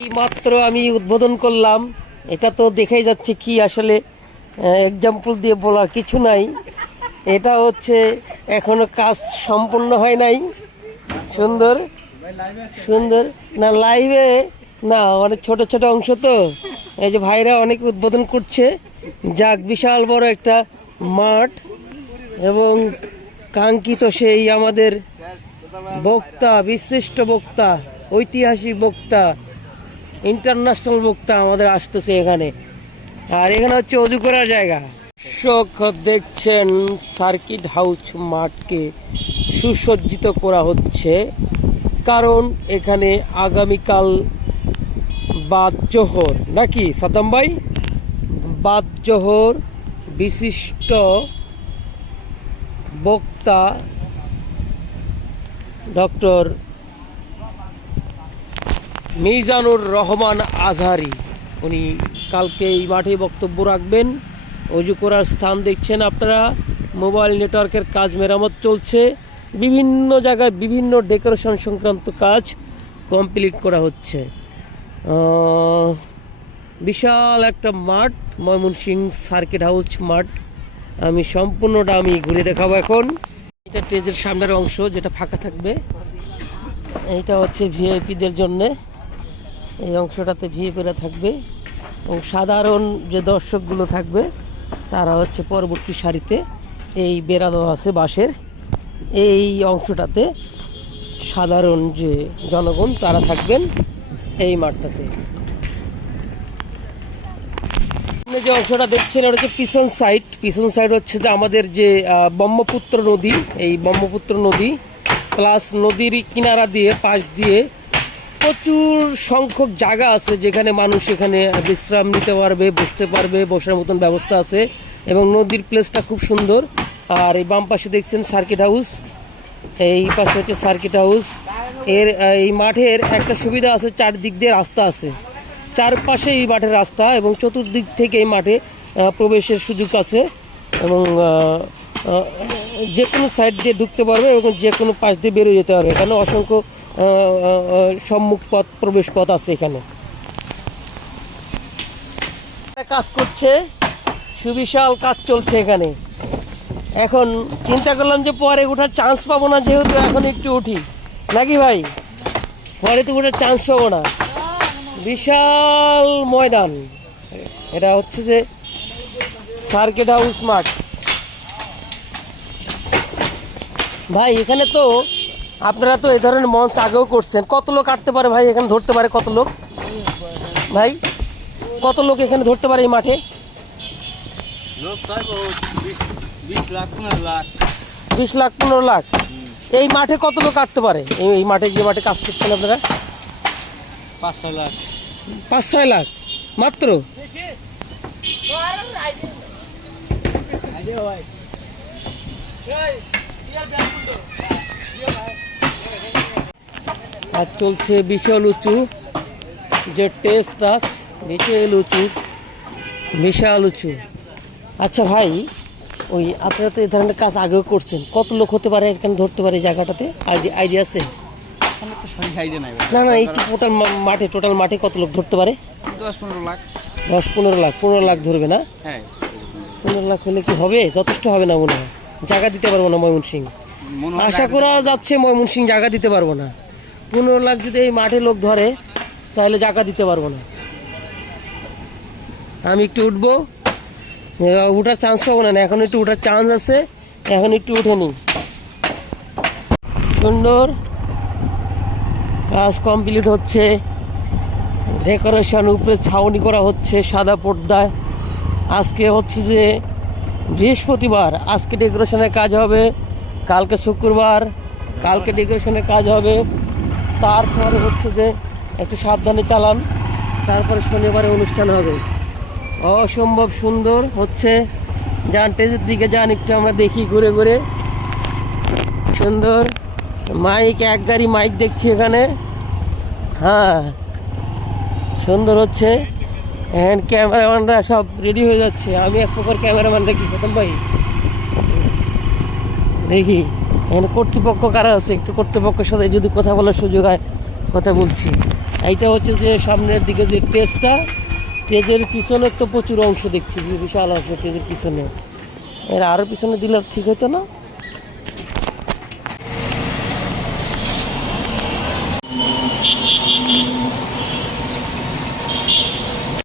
মাত্র আমি উদ্বোধন করলাম। এটা তো দেখাই যাচ্ছে কি আসলে এক্সাম্পল দিয়ে বলার কিছু নাই। এটা হচ্ছে, এখনও কাজ সম্পূর্ণ হয় নাই। সুন্দর? সুন্দর? না লাইভে না অনেক ছোট ছোট অংশ তো। এই যে ভাইরা অনেক উদ্বোধন করছে। যাক, বিশাল বড় একটা মাঠ এবং কাঙ্ক্ষিত সেই আমাদের বক্তা, বিশিষ্ট বক্তা, ঐতিহাসিক বক্তা ইন্টারন্যাশনাল বক্তা আমাদের আসতেছে এখানে। আর এখানে হচ্ছে অজু করার জায়গা। দর্শক দেখছেন, সার্কিট হাউস মাঠকে সুসজ্জিত করা হচ্ছে। কারণ এখানে আগামীকাল বাদ জোহর। নাকি সাদ্দাম ভাই? বাদ জোহর বিশিষ্ট বক্তা ডক্টর মিজানুর রহমান আজহারি। উনি কালকে এই মাঠে বক্তব্য রাখবেন। অজু করার স্থান দেখছেন আপনারা। মোবাইল নেটওয়ার্কের কাজ মেরামত চলছে। বিভিন্ন জায়গায় বিভিন্ন ডেকোরেশন সংক্রান্ত কাজ কমপ্লিট করা হচ্ছে। বিশাল একটা মাঠ ময়মনসিং সার্কিট হাউস মাঠ। আমি সম্পূর্ণটা আমি ঘুরে দেখাবো এখন। এটা স্টেজের সামনের অংশ যেটা ফাঁকা থাকবে। এইটা হচ্ছে ভিআইপিদের জন্যে। এই অংশটাতে ভিআইপিরা থাকবে এবং সাধারণ যে দর্শকগুলো থাকবে, তারা হচ্ছে পরবর্তী সারিতে এই বেড়া দেওয়া আছে বাঁশের। এই অংশটাতে সাধারণ যে জনগণ, তারা থাকবেন এই মাঠটাতে। যে অংশটা দেখছেন ওটা হচ্ছে পিছন সাইড। পিছন সাইড হচ্ছে যে আমাদের যে ব্রহ্মপুত্র নদী। এই ব্রহ্মপুত্র নদী প্লাস নদীর কিনারা দিয়ে, পাশ দিয়ে প্রচুর সংখ্যক জায়গা আছে যেখানে মানুষ এখানে বিশ্রাম নিতে পারবে, বসতে পারবে, বসার মতন ব্যবস্থা আছে এবং নদীর প্লেসটা খুব সুন্দর। আর এই বাম পাশে দেখছেন সার্কিট হাউস এই পাশে হচ্ছে সার্কিট হাউস এর, এই মাঠের একটা সুবিধা আছে, চারদিক দিয়ে রাস্তা আছে। চারপাশে এই মাঠের রাস্তা এবং চতুর্দিক থেকে এই মাঠে প্রবেশের সুযোগ আছে এবং যে কোনো সাইড দিয়ে ঢুকতে পারবে এবং যে কোনো পাশ দিয়ে বেরিয়ে যেতে পারবে। এখানে অসংখ্য সম্মুখ পথ, প্রবেশ পথ আছে এখানে। কাজ করছে, সুবিশাল কাজ চলছে এখানে। এখন চিন্তা করলাম যে পরে ওঠার চান্স পাবো না, যেহেতু এখন একটু উঠি। নাকি ভাই? পরে তো ওঠার চান্স পাবো না। বিশাল ময়দান। এটা হচ্ছে যে সার্কিট হাউস মাঠ। ভাই এখানে তো আপনারা তো এই ধরনের মঞ্চ আগেও করছেন। কত লোক আটতে পারে ভাই এখানে ধরতে পারে কত লোক? ভাই কত লোক এখানে ধরতে পারে এই মাঠে? বিশ লাখ পনেরো লাখ। বিশ লাখ পনেরো লাখ। এই মাঠে কত লোক আটতে পারে? এই এই মাঠে যে মাঠে কাজ করছেন আপনারা? পাঁচ ছয় লাখ। পাঁচ ছয় লাখ। মাত্র? আর চলছে বিশাল উঁচু যে টেস্ট আস বিশাল উঁচু বিশাল উঁচু। আচ্ছা ভাই ওই আপনারা তো এই ধরনের কাজ আগেও করছেন। কত লোক হতে পারে এখানে ধরতে পারে এই জায়গাটাতে? আইডিয়া আছে? না না এই টোটাল মাঠে টোটাল মাঠে কত লোক ধরতে পারে? দশ পনেরো লাখ। দশ পনেরো লাখ পনেরো লাখ ধরবে না? হ্যাঁ। পনেরো লাখ হলে কি হবে? যথেষ্ট হবে না মনে হয়? জায়গা দিতে পারব না ময়মনসিং মনে হয় আশা করা যাচ্ছে ময়মনসিং জায়গা দিতে পারব না। পনেরো লাখ যদি এই মাঠে লোক ধরে তাহলে জায়গা দিতে পারব না। আমি একটু উঠবো। উঠার চান্স পাবো না এখন একটু উঠার চান্স আছে এখন একটু উঠে নিই। সুন্দর কাজ কমপ্লিট হচ্ছে। ডেকোরেশন উপরে ছাউনি করা হচ্ছে সাদা পর্দায় আজকে হচ্ছে যে বৃহস্পতিবার, আজকে ডেকোরেশনের কাজ হবে, কালকে শুক্রবার, কালকে ডেকোরেশনের কাজ হবে। তারপরে হচ্ছে যে একটু সাবধানে চালান, তারপরে শনিবারে অনুষ্ঠান হবে। অসম্ভব সুন্দর হচ্ছে। যান টেজের দিকে যান, একটু আমরা দেখি ঘুরে ঘুরে। সুন্দর। মাইক, এক গাড়ি মাইক দেখছি এখানে। হ্যাঁ সুন্দর হচ্ছে। এখন ক্যামেরাম্যানরা সব রেডি হয়ে যাচ্ছে। আমি এক প্রকার ক্যামেরাম্যান দেখি সতম ভাই। দেখি। এখানে কর্তৃপক্ষ কারা আছে? একটু কর্তৃপক্ষের সাথে যদি কথা বলার সুযোগ হয়, কথা বলছি। এইটা হচ্ছে যে সামনের দিকে যে টেজটা টেজের পিছনে তো প্রচুর অংশ দেখছি, বিশাল অংশ টেজের পিছনে। এর আরও পিছনে দিলে ঠিক হতো না?